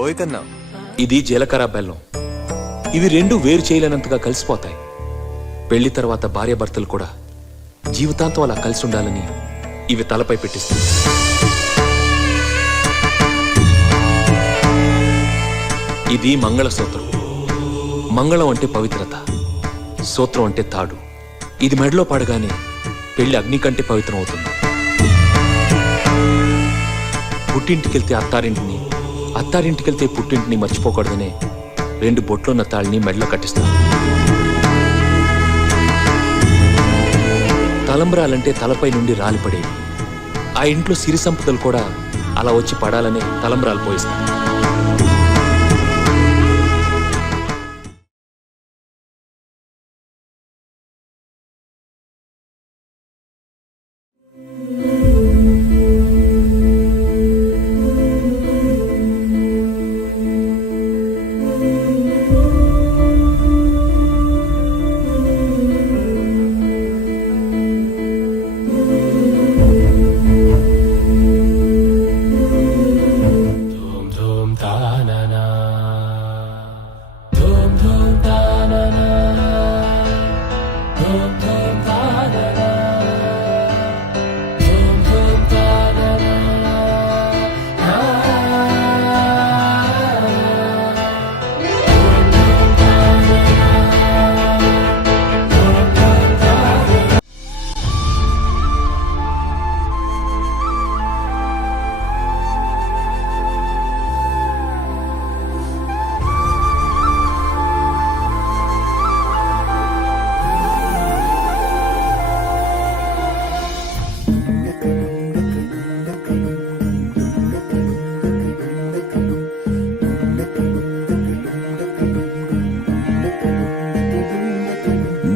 ఓయ్ కన్నా, ఇది జీలకర్ర బెల్లం. ఇవి రెండు వేరు చేయలేనంతగా కలిసిపోతాయి. పెళ్లి తర్వాత భార్యాభర్తలు కూడా జీవితాంతం అలా కలిసి ఉండాలని ఇవి తలపై పెట్టిస్తుంది. ఇది మంగళసూత్రం. మంగళం అంటే పవిత్రత, సూత్రం అంటే తాడు. ఇది మెడలో పడగానే పెళ్లి అగ్ని కంటే పవిత్రం అవుతుంది. పుట్టింటికెళ్తే అత్తారింటిని, అత్తారింటికెళ్తే పుట్టింటిని మర్చిపోకూడదనే 2 బొట్లున్న తాళిని మెడలో కట్టిస్తారు. తలంబ్రాలంటే తలపై నుండి రాలిపడేవి. ఆ ఇంట్లో సిరి సంపదలు కూడా అలా వచ్చి పడాలనే తలంబ్రాలు పోయిస్తారు.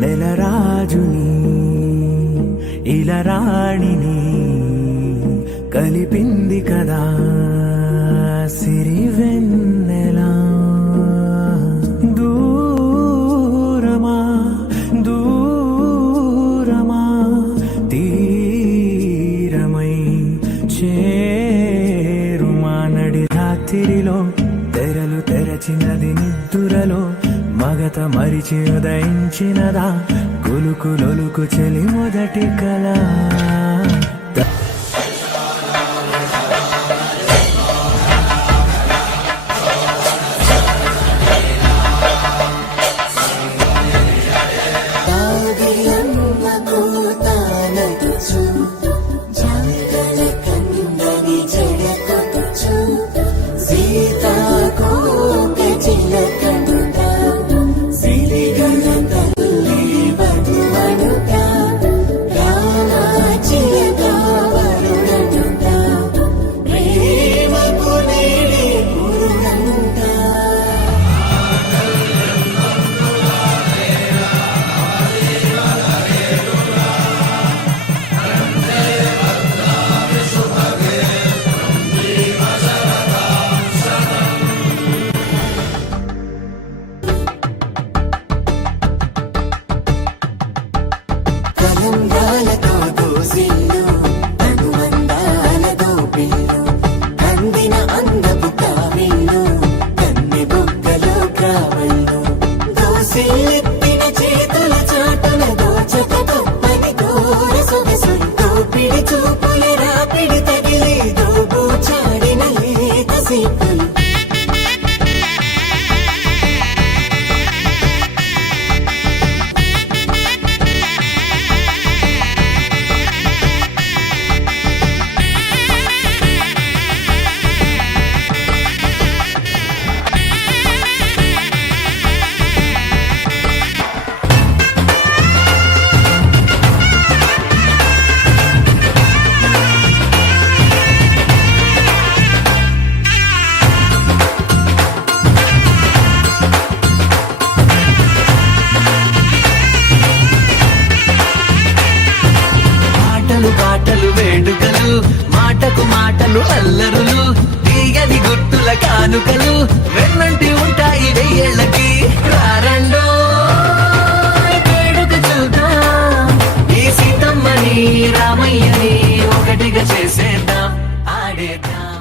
నెలరాజుని ఇలరాణిని కలిపింది కదా సిరివెన్నెలా. దూరమా దూరమా తీరమై చేరుమా. నడి రాత్రిలో తెరలు తెరచినది నిద్దురలో మగత మరిచి ఉదయించినదా కులుకులొలుకు చెలి మొదటి కళ. మాటకు మాటలు అల్లరులు తీయని గుర్తుల కానుకలు వెన్నంటి ఉంటాయి వెయ్యేళ్ళకి. రారండో వేడుక చూద్దాం, ఈ సీతమ్మని రామయ్యని ఒకటిగా చేసేద్దాం, ఆడేద్దాం.